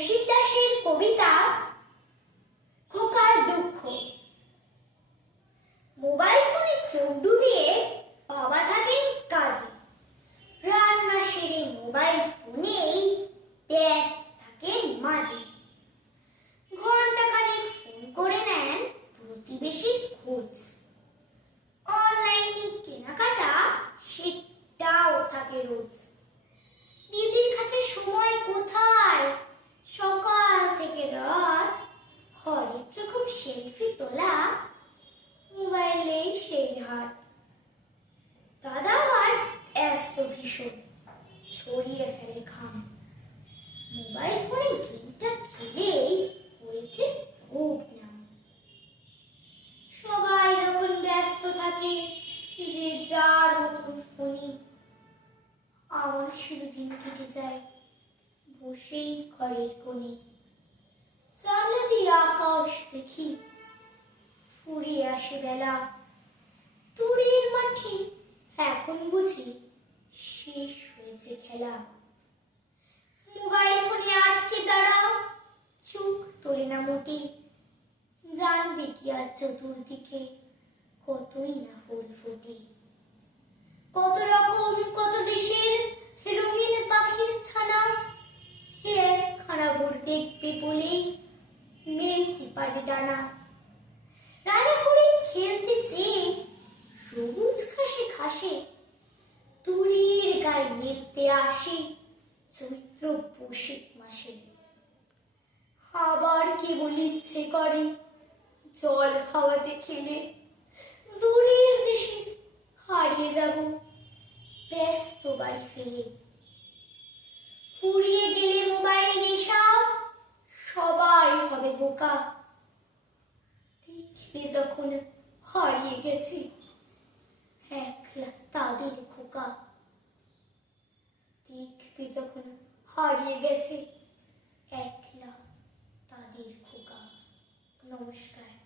কৌশিক দাসের কবিতা সকাল থেকে রাত হরেক রকম সেলফি তোলা মোবাইলে সেই হাত। দাদা আর ব্যস্ত ভীষণ, ছড়িয়ে ফেলে খাম মোবাইল ফোনে গেমটা খেলেই পড়েছে খুব নাম। সবাই যখন ব্যস্ত থাকে, যে যার মতন ফোনে আমার শুধু দিন কেটে যায়। বসেই ঘরের কোণে। জানলা দিয়ে আকাশ দেখি। ফুরিয়ে আসে বেলা। দূরের মাঠে এখন বুঝি শেষ হয়েছে খেলা। মোবাইল ফোনে আটকে যারা, চোখ তোলে না মোটে। জানবে কি আর চতুর্দিকে, কতই না ফুল ফোটে। কত রকম, কত দেশের বলেই মেলতে পারে ডানা। রাজা ফড়িং খেলতে চেয়ে সবুজ ঘাসে ঘাসে তুরির গায়ে মেলতে আসে চৈত্র বৈশাখ মাসে। আবার কেবল ইচ্ছে করে জল হাওয়াতে খেলে দূরের দেশে হারিয়ে যাব, ব্যস্ত বাড়ি ফিরে। সবাই হবে বোকা দেখবে যখন হারিয়ে গেছি একলা তাদের খোকা দেখবে যখন হারিয়ে গেছে একলা তাদের খোকা নমস্কার